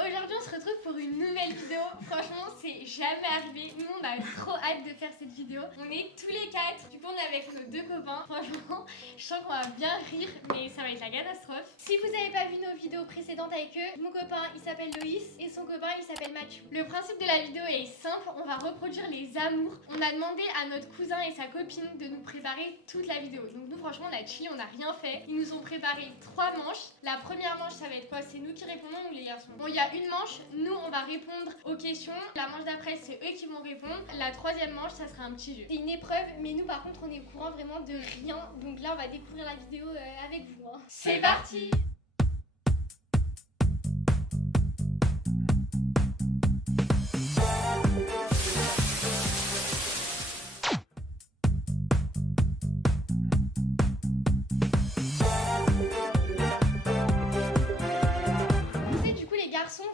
Aujourd'hui on se retrouve pour une nouvelle vidéo. Franchement c'est jamais arrivé. Nous on a trop hâte de faire cette vidéo. On est tous les quatre. Du coup on est avec nos deux copains. Franchement je sens qu'on va bien rire mais ça va être la catastrophe. Si vous n'avez pas vu nos vidéos précédentes avec eux, mon copain il s'appelle Loïs et son copain il s'appelle Mathieu. Le principe de la vidéo est simple. On va reproduire les amours. On a demandé à notre cousin et sa copine de nous préparer toute la vidéo. Donc nous franchement on a chillé, on n'a rien fait. Ils nous ont préparé 3 manches. La première manche ça va être quoi? C'est nous qui répondons ou les garçons? Bon il y a une manche, nous on va répondre aux questions. La manche d'après c'est eux qui vont répondre. La troisième manche ça sera un petit jeu. C'est une épreuve mais nous par contre on est au courant vraiment de rien. Donc là on va découvrir la vidéo avec vous. Hein. C'est parti.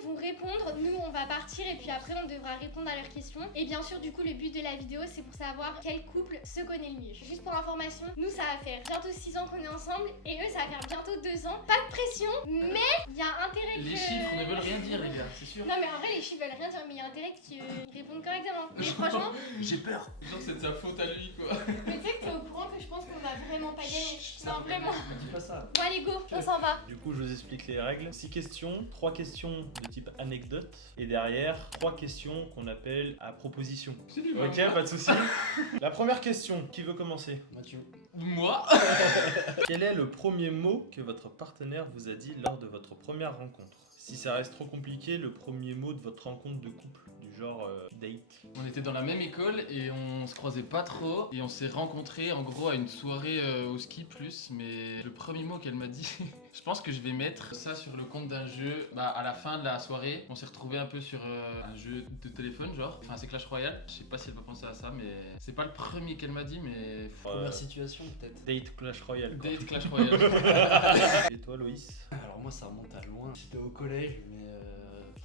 Vont répondre, nous on va partir et puis après on devra répondre à leurs questions. Et bien sûr du coup le but de la vidéo c'est pour savoir quel couple se connaît le mieux. Juste pour information, nous ça va faire bientôt 6 ans qu'on est ensemble et eux ça va faire bientôt 2 ans. Pas de pression mais il y a intérêt que... Les chiffres ne veulent rien dire les gars, c'est sûr. Non mais en vrai les chiffres veulent rien dire mais il y a intérêt qu'ils répondent correctement. Mais franchement... J'ai peur. Genre c'est de sa faute à lui quoi. Mais tu sais que t'es au courant que je pense qu'on va vraiment pas gagner. Non vraiment. Ne dis pas ça. Bon allez go, on s'en va. Du coup je vous explique les règles. 6 questions, 3 questions de type anecdote et derrière 3 questions qu'on appelle à proposition. Ok, pas de soucis. La première question, qui veut commencer? Mathieu. Moi. Quel est le premier mot que votre partenaire vous a dit lors de votre première rencontre? Si ça reste trop compliqué, le premier mot de votre rencontre de couple, du genre date. On était dans la même école et on se croisait pas trop et on s'est rencontrés en gros à une soirée au ski plus. Mais le premier mot qu'elle m'a dit, je pense que je vais mettre ça sur le compte d'un jeu. Bah à la fin de la soirée, on s'est retrouvé un peu sur un jeu de téléphone genre. Enfin c'est Clash Royale. Je sais pas si elle va penser à ça mais c'est pas le premier qu'elle m'a dit mais... Première situation peut-être. Date Clash Royale quoi. Date Clash Royale. Et toi Loïs? Alors moi ça remonte à loin. J'étais au collège mais...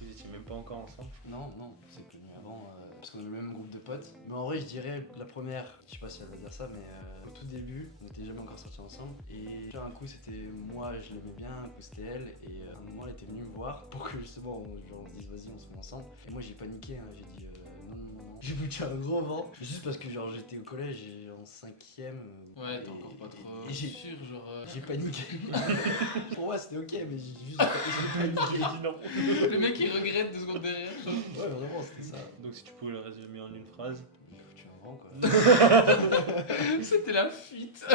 Vous étiez même pas encore ensemble? Non, c'est connu avant parce qu'on a le même groupe de potes. Mais en vrai je dirais la première, je sais pas si elle va dire ça mais au tout début on n'était jamais encore sortis ensemble. Et un coup c'était moi je l'aimais bien, un coup c'était elle. Et à un moment elle était venue me voir pour que justement on se dise vas-y on se met ensemble. Et moi j'ai paniqué, hein, j'ai dit non. J'ai foutu un gros vent. Juste parce que genre j'étais au collège et en 5ème. Ouais t'es encore pas trop et sûr genre... J'ai paniqué. Pour moi c'était ok mais j'ai paniqué. J'ai dit non. Le mec il regrette 2 secondes derrière. Ouais vraiment c'était ça. Donc si tu pouvais le résumer en une phrase. J'ai foutu un vent quoi. C'était la fuite.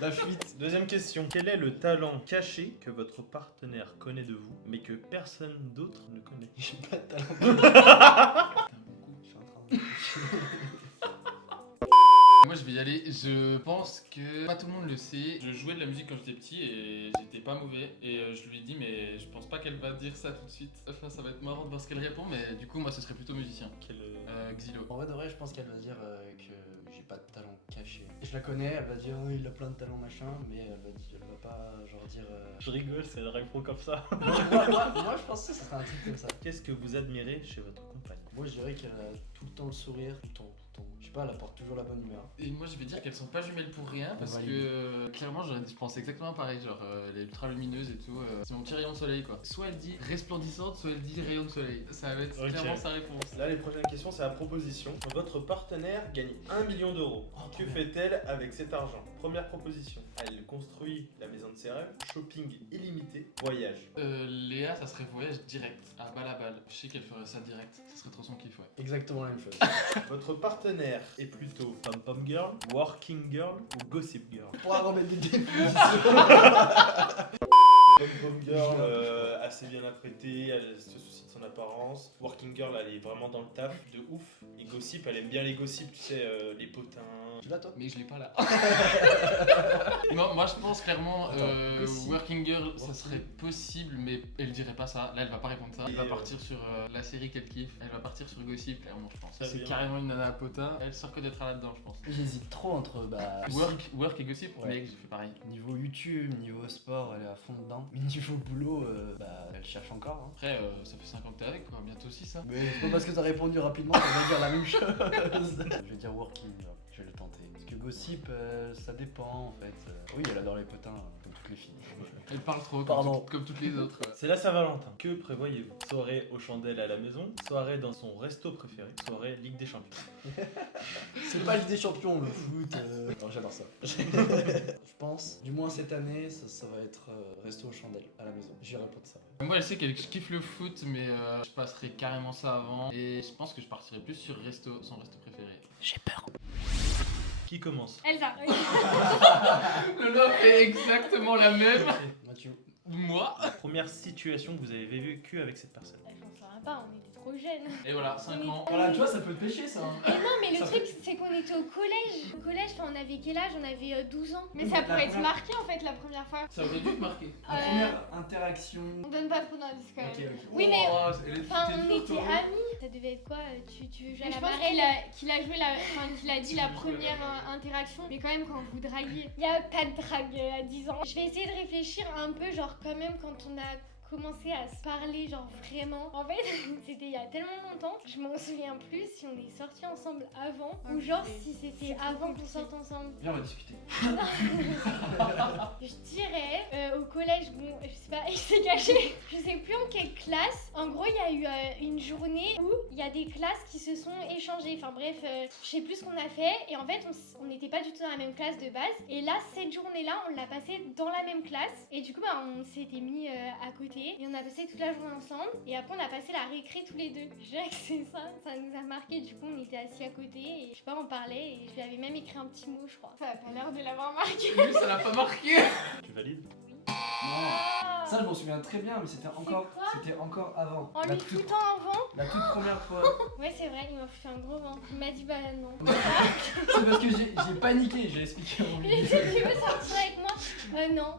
La fuite. Deuxième question. Quel est le talent caché que votre partenaire connaît de vous, mais que personne d'autre ne connaît? J'ai pas de talent. Je suis en train de... Moi je vais y aller, je pense que pas tout le monde le sait. Je jouais de la musique quand j'étais petit et j'étais pas mauvais. Et je lui ai dit mais je pense pas qu'elle va dire ça tout de suite. Enfin ça va être marrant de voir ce qu'elle répond mais du coup moi ce serait plutôt musicien. Xylo. En vrai de vrai je pense qu'elle va dire que j'ai pas de talent caché. Et je la connais, elle va dire oh, il a plein de talents machin mais elle va pas genre dire... Je rigole, c'est elle répond comme ça. moi je pense que ça serait un truc comme ça. Qu'est-ce que vous admirez chez votre compagne? Moi je dirais qu'elle a tout le temps le sourire, tout le temps. Je sais pas, elle apporte toujours la bonne humeur. Et moi je vais dire qu'elles sont pas jumelles pour rien parce Ouais, que clairement je pense exactement pareil, genre elle est ultra lumineuse et tout, c'est mon petit rayon de soleil quoi. Soit elle dit resplendissante, soit elle dit rayon de soleil. Ça va être clairement sa réponse. Là les prochaines questions c'est la proposition. Votre partenaire gagne 1 million d'euros. Que fait-elle avec cet argent? Première proposition. Elle construit la maison de ses rêves, shopping illimité, voyage. Léa ça serait voyage direct, à balle à balle. Je sais qu'elle ferait ça direct, ça serait trop son kiff ouais. Exactement la même chose. Votre partenaire est plutôt pom-pom girl, working girl ou gossip girl? Pour avoir mettre des définitions. Pom-pom girl, assez bien apprêtée, elle se soucie de son apparence. Working girl, elle est vraiment dans le taf, de ouf. Et gossip, elle aime bien les gossips, tu sais, les potins. Tu l'as toi? Mais je l'ai pas là. Non, moi je pense clairement Working Girl ça serait possible mais elle dirait pas ça. Là elle va pas répondre ça. Elle va partir sur la série qu'elle kiffe. Elle va partir sur Gossip clairement je pense. C'est carrément une nana à potin. Elle se reconnaîtra là-dedans je pense. J'hésite trop entre Work et Gossip. Ouais. Mec j'ai fait pareil. Niveau YouTube, niveau sport, elle est à fond dedans. Mais niveau boulot, elle cherche encore. Hein. Après ça fait 5 ans que t'es avec quoi, bientôt 6 hein. Mais c'est pas parce que t'as répondu rapidement qu'on va dire la même chose. Je vais dire working, je vais le tenter. Parce que gossip, ça dépend en fait. Oui, elle adore les potins, comme toutes les filles. Elle parle trop, Pardon. comme toutes les autres. C'est la Saint-Valentin. Que prévoyez-vous? Soirée aux chandelles à la maison, soirée dans son resto préféré, soirée Ligue des Champions. C'est pas Ligue des Champions, le foot. Non, j'adore ça. Je pense, du moins cette année, ça va être resto aux chandelles à la maison. J'irai pas de ça. Moi, elle sait qu'elle kiffe le foot, mais je passerai carrément ça avant. Et je pense que je partirai plus sur son resto préféré. J'ai peur. Qui commence? Elsa. Lolo fait exactement la même. Mathieu. Moi. Première situation que vous avez vécue avec cette personne. Je m'en souviens pas, on était trop jeunes. Et voilà, 5 ans. Voilà, tu vois, ça peut te pêcher ça. Mais non, mais le Ça truc, c'est qu'on était au collège. Au collège, on avait quel âge? On avait 12 ans. Mais Oui, ça la pourrait être première- marqué en fait la première fois. Ça aurait dû te marquer. La première interaction. On donne pas trop d'indices quand même. Ok, ok. Oui, mais- Oh, elle est Enfin, petite on et était forte, amis. Ça devait être quoi? Tu veux jouer à Mais la je pense marée qu'il a joué qu'il a dit la première interaction. Mais quand même, quand vous draguiez. Il y a pas de drague à 10 ans. Je vais essayer de réfléchir un peu, genre quand même quand on a commencé à se parler, genre vraiment. En fait, c'était il y a tellement longtemps, je m'en souviens plus si on est sortis ensemble avant ou genre si c'était avant qu'on sorte ensemble. Viens, on va discuter. Je dirais au collège, bon, je sais pas, il s'est caché. Je sais plus en quelle classe. En gros, il y a eu une journée où il y a des classes qui se sont échangées. Enfin bref, je sais plus ce qu'on a fait. Et en fait, on n'était pas du tout dans la même classe de base. Et là, cette journée-là, on l'a passée dans la même classe. Et du coup, bah, on s'était mis à côté. Et on a passé toute la journée ensemble. Et après, on a passé la récré tous les deux. Je dirais que c'est ça nous a marqué. Du coup, on était assis à côté. Et je sais pas, on parlait. Et je lui avais même écrit un petit mot, je crois. Ça a pas l'air de l'avoir marqué. Lui, ça l'a pas marqué. Tu valides? Non. Ça, je m'en souviens très bien, mais c'était quoi encore avant. En La lui toute- foutant un vent. La toute première fois. Ouais, c'est vrai, il m'a foutu un gros vent. Il m'a dit bah non. C'est parce que j'ai paniqué, j'ai expliqué en Il a dit tu veux sortir avec moi? Non.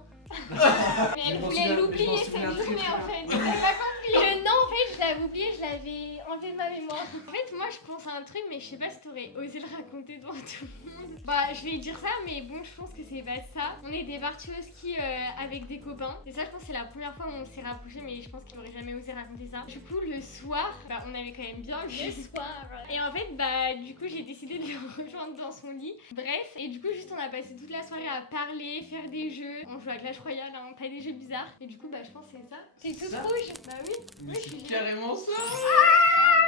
Mais elle Je m'en voulait souviens- l'oublier je m'en cette souviens très, journée très en fait. Elle m'a compris. Le non, en fait, je l'avais oublié, je l'avais enlevé de ma mémoire. En fait, moi, je pense à un truc, mais je sais pas si t'aurais osé le raconter devant tout le monde. Bah, je vais dire ça, mais bon, je pense que c'est pas ça. On était partis au ski avec des copains. Et ça, je pense que c'est la première fois où on s'est rapprochés, mais je pense qu'il aurait jamais osé raconter ça. Du coup, le soir, bah, on avait quand même bien vu. Le soir. Et en fait, bah, du coup, j'ai décidé de le rejoindre dans son lit. Bref, et du coup, juste on a passé toute la soirée à parler, faire des jeux. On jouait à Clash Royale, hein, pas des jeux bizarres. Et du coup, bah, je pense que c'est ça. C'est tout Ça rouge. Bah oui. Mais Oui, c'est je suis carrément ça.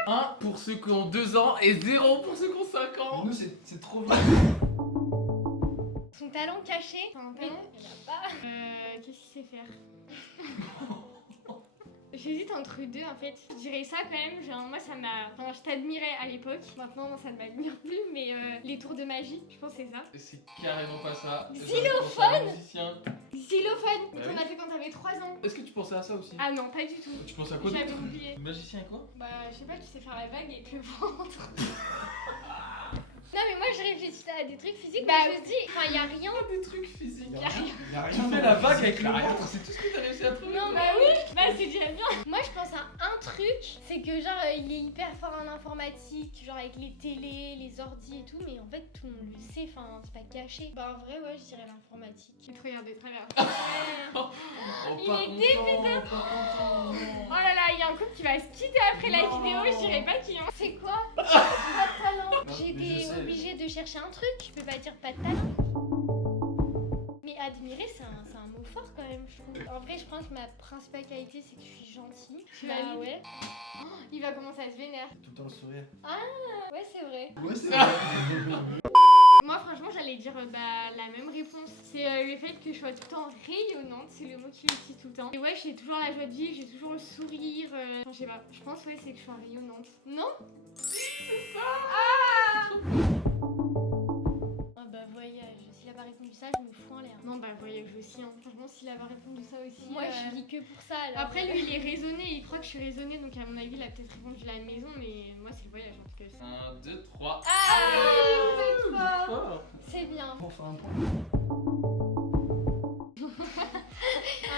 1 pour ceux qui ont 2 ans et 0 pour ceux qui ont 5 ans. Nous, c'est trop bien. Son talent caché. Enfin, un talent. Il a pas. Qu'est-ce qu'il sait faire? J'hésite entre deux en fait. Je dirais ça quand même. Genre, moi, ça m'a. Enfin, je t'admirais à l'époque. Maintenant, ça ne m'admire plus. Mais les tours de magie, je pense que c'est ça. C'est carrément pas ça. Xylophone. Musicien. Xylophone, Bah qu'on oui. a fait quand t'avais 3 ans. Est-ce que tu pensais à ça aussi? Ah non, pas du tout. Tu penses à quoi J'avais d'autre? oublié. Magicien quoi? Bah, je sais pas, tu sais faire la vague et te le ventre. Non, mais moi, je réfléchis à des trucs physiques. Bah, je me dis, enfin, y a rien. Des trucs physiques. Y a rien. Il y a Tu rien fais de la vague physique, avec le là. ventre, c'est tout ce que t'as réussi à trouver. Non, bah oui, bah c'est déjà bien. Moi, je pense à un truc, c'est que genre, il est hyper fort en informatique, genre avec les télés, les ordis et tout, mais en fait, tout le monde le sait, enfin, c'est pas caché. Bah, en vrai, ouais, je dirais l'informatique. Tu te regardes de travers. Oh, Il pas était content, pas content. Oh là là, il y a un couple qui va se quitter après la vidéo, je dirais pas qui. Hein. C'est quoi? Pas de talent. Non, mais je J'étais sais. obligée de chercher un truc, je peux pas dire pas de talent. Mais admirer, c'est un mot fort quand même, je trouve. En vrai, je pense que ma principale qualité, c'est que je suis gentille. Bah ouais. Oh, il va commencer à se vénère. Tout le temps le sourire. Ouais, c'est vrai. Ouais, c'est vrai. Moi, franchement, j'allais dire la même réponse. C'est le fait que je sois tout le temps rayonnante, c'est le mot qui utilise tout le temps. Et ouais, j'ai toujours la joie de vivre, j'ai toujours le sourire. Enfin, je sais pas. Je pense, ouais, c'est que je suis rayonnante. Non? C'est ça. Ah bah, voyage. S'il a pas répondu ça, je me fous en l'air. Non, bah, voyage aussi. Hein. Franchement, s'il avait répondu ça aussi. Moi, je vis que pour ça. Alors. Après, lui, il est raisonné, il croit que je suis raisonnée, donc à mon avis, il a peut-être répondu la maison, mais moi, c'est le voyage en tout cas. 1, 2, 3. Vous êtes fort. Fort. C'est bien. Pour faire un point.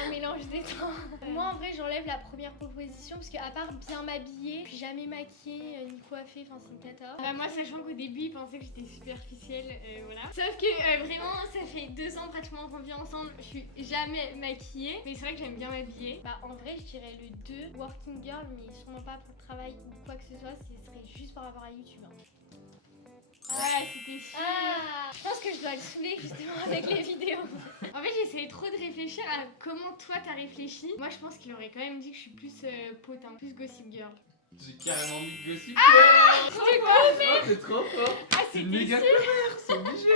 Un mélange des temps. Moi, en vrai, j'enlève la première proposition parce qu'à part bien m'habiller, puis jamais maquillée ni coiffée, enfin, c'est une cata. Bah, moi, sachant qu'au début, il pensait que j'étais superficielle, voilà. Sauf que vraiment, ça fait 2 ans pratiquement qu'on vit ensemble, je suis jamais maquillée, mais c'est vrai que j'aime bien m'habiller. Bah, en vrai, je dirais le 2, working girl, mais sûrement pas pour le travail ou quoi que ce soit, ce serait juste par rapport à YouTube. Hein. Ah, c'était sûr. Ah, je pense que je dois le saouler justement avec les vidéos. En fait, j'essayais trop de réfléchir à comment toi t'as réfléchi. Moi, je pense qu'il aurait quand même dit que je suis plus potin, plus gossip girl. J'ai carrément mis Gossip C'était quoi? Oh, t'es trop fort. Ah, C'est c'était méga sûr. colère, c'est obligé.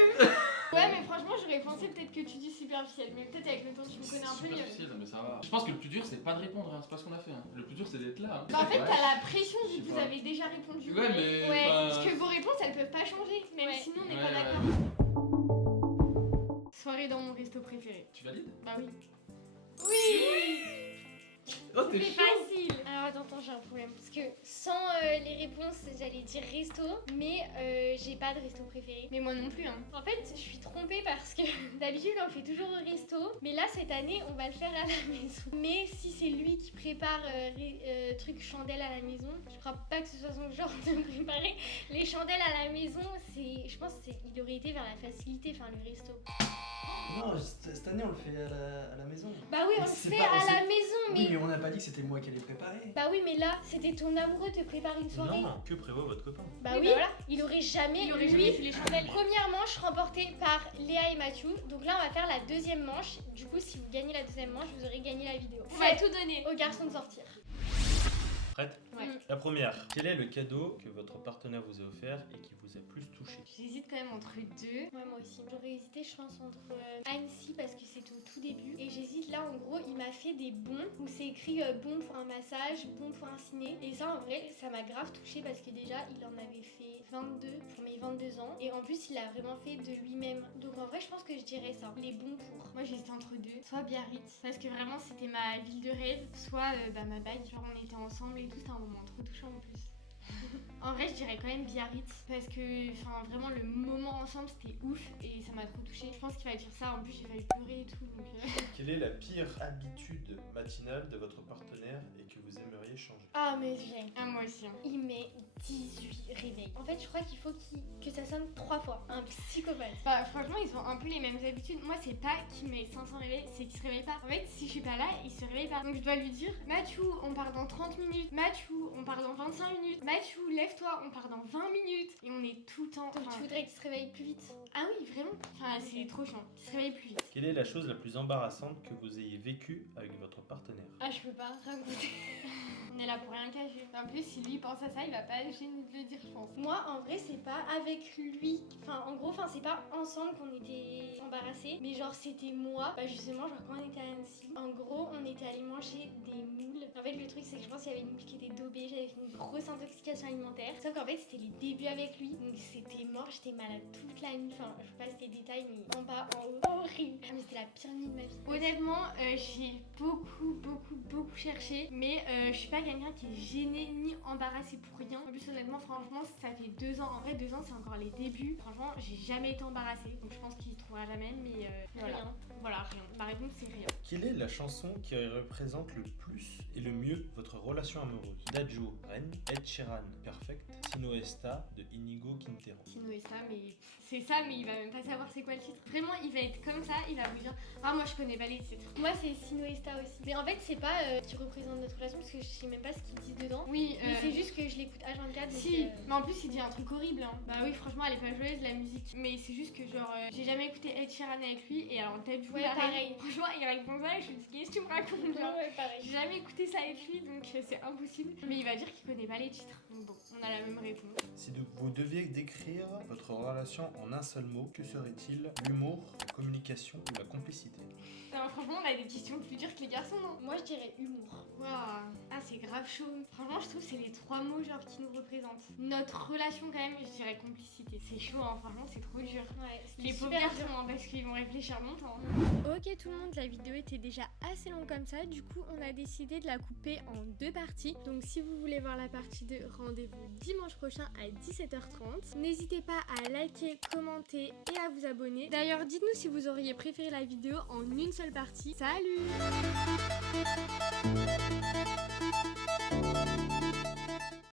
Ouais, mais franchement, j'aurais pensé peut-être que tu dis superficiel. Mais peut-être avec le temps, tu me connais un peu mieux. Superficiel, mais ça va. Je pense que le plus dur, c'est pas de répondre, hein. C'est pas ce qu'on a fait. Hein. Le plus dur, c'est d'être là. Hein. Bah, en fait, Ouais. t'as la pression vu Je que sais vous pas. avez déjà répondu. Ouais, mais. Ouais, bah, parce que vos réponses, elles peuvent pas changer. Même Ouais. sinon, on n'est Ouais, pas ouais. d'accord. Soirée dans mon resto préféré. Tu valides? Bah oui. Oui. Oh, t'es C'est chaud. facile. Alors attends, j'ai un problème. Parce que sans les réponses, j'allais dire resto, mais j'ai pas de resto préféré. Mais moi non plus, hein. En fait, je suis trompée parce que d'habitude on fait toujours au resto, mais là cette année on va le faire à la maison. Mais si c'est lui qui prépare truc chandelle à la maison, je crois pas que ce soit son genre de préparer les chandelles à la maison. Je pense qu'il aurait été vers la facilité, enfin le resto. Non, cette année on le fait à la maison. Bah oui, on le C'est fait pas- à c'est- la maison, mais Oui, mais on n'a pas dit que c'était moi qui allais préparer. bah oui, mais là c'était ton amoureux te préparer une soirée. Non, que prévoit votre copain? Bah Oui, oui, bah voilà. il aurait jamais, Il aurait lui, jamais fait les chandelles. Première manche remportée par Léa et Mathieu. Donc là, on va faire la deuxième manche. Du coup, si vous gagnez la deuxième manche, vous aurez gagné la vidéo. On va tout donner. Aux garçons de sortir. Prête? Ouais. La première. Quel est le cadeau que votre partenaire vous a offert et qui vous a plus touché? J'hésite quand même entre deux. Ouais, moi aussi. J'aurais hésité, je pense, entre Annecy parce que c'était au tout début. Et j'hésite là, en gros, il m'a fait des bons où c'est écrit bon pour un massage, bon pour un ciné. Et ça, en vrai, ça m'a grave touché parce que déjà, il en avait fait 22 pour mes 22 ans. Et en plus, il a vraiment fait de lui-même. Donc en vrai, je pense que je dirais ça. Les bons pour. Moi j'hésitais entre deux, soit Biarritz, parce que vraiment c'était ma ville de rêve, soit ma bague, genre on était ensemble et tout, c'était un moment trop touchant en plus. En vrai je dirais quand même Biarritz, parce que vraiment le moment ensemble c'était ouf et ça m'a trop touchée. Je pense qu'il fallait dire ça, en plus j'ai failli pleurer et tout, donc Quelle est la pire habitude matinale de votre partenaire et que vous aimeriez changer? Ah, mais j'ai. Ah moi aussi. Hein. Il met 18 réveils. En fait, je crois qu'il faut que ça sonne 3 fois. Un psychopathe. Bah franchement ils ont un peu les mêmes habitudes. Moi c'est pas qu'il met 500 réveils, c'est qu'il se réveille pas. En fait si je suis pas là, il se réveille pas. Donc je dois lui dire Mathieu, on part dans 30 minutes. Mathieu, on part dans 25 minutes. Mathieu, lève-toi, on part dans 20 minutes. Et on est tout le temps. Donc tu voudrais qu'il se réveille plus vite. Ah oui vraiment. Enfin c'est trop chiant. Il se réveille plus vite. Quelle est la chose la plus embarrassante que vous ayez vécue avec votre partenaire? Ah, je peux pas raconter. On est là pour rien cacher. En plus si lui pense à ça, il va pas être gêné de le dire je pense. Moi, en vrai, c'est pas avec lui. Enfin, en gros, c'est pas ensemble qu'on était embarrassés. Mais genre, c'était moi. Bah, justement, genre, quand on était à Annecy, en gros, on était allé manger des moules. En fait, le truc, c'est que je pense qu'il y avait une moule qui était daubée. J'avais fait une grosse intoxication alimentaire. Sauf qu'en fait, c'était les débuts avec lui. Donc, c'était mort. J'étais malade toute la nuit. Enfin, je passe les détails, mais en bas, en haut. Horrible. Ah, mais c'était la pire nuit de ma vie. Honnêtement, j'ai beaucoup cherché, mais je suis pas quelqu'un qui est gêné ni embarrassé pour rien. En plus, honnêtement, franchement, ça fait 2 ans. En vrai, 2 ans, c'est encore les débuts. Franchement, j'ai jamais été embarrassée, donc je pense qu'il trouvera jamais. Mais voilà, Rien. voilà, rien. Ma réponse c'est rien. Quelle est la chanson qui représente le plus et le mieux votre relation amoureuse? Dadjo, Ren, Ed Sheeran, Perfect, Sino Esta de Inigo Quintero. Sino et ça, mais c'est ça, mais il va même pas savoir c'est quoi le titre. Vraiment, il va être comme ça, il va vous dire ah moi je connais pas les titres. Moi, c'est Sino Esta aussi. Mais en fait, c'est pas qui représente notre relation parce que je sais même pas ce qu'ils disent dedans. Oui, Mais c'est juste que je l'écoute H24. donc, Si, mais en plus il dit un truc horrible. Hein. Bah oui, franchement, elle est pas joyeuse la musique. Mais c'est juste que genre, j'ai jamais écouté Ed Sheeran avec lui et alors peut-être Ouais, pareil. Franchement, il répond ça et je me dis qu'est-ce que tu me racontes genre Ouais, pareil. J'ai jamais écouté ça avec lui donc c'est impossible. Mais il va dire qu'il connaît pas les titres. Donc bon, on a la même réponse. Si vous deviez décrire votre relation en un seul mot, que serait-il? L'humour, la communication ou la complicité? Non, franchement, on a des questions plus dures que les garçons, non? Moi, je dirais humour. Waouh, ah c'est grave chaud. Franchement, je trouve que c'est les 3 mots genre qui nous représentent. Notre relation quand même, je dirais complicité. C'est chaud, hein, franchement, c'est trop dur. Ouais, c'était Les pauvres super garçons, dur. hein, parce qu'ils vont réfléchir longtemps. Ok tout le monde, la vidéo était déjà assez longue comme ça, du coup on a décidé de la couper en 2 parties. Donc si vous voulez voir la partie 2, rendez-vous dimanche prochain à 17h30. N'hésitez pas à liker, commenter et à vous abonner. D'ailleurs dites-nous si vous auriez préféré la vidéo en une seule partie. Salut!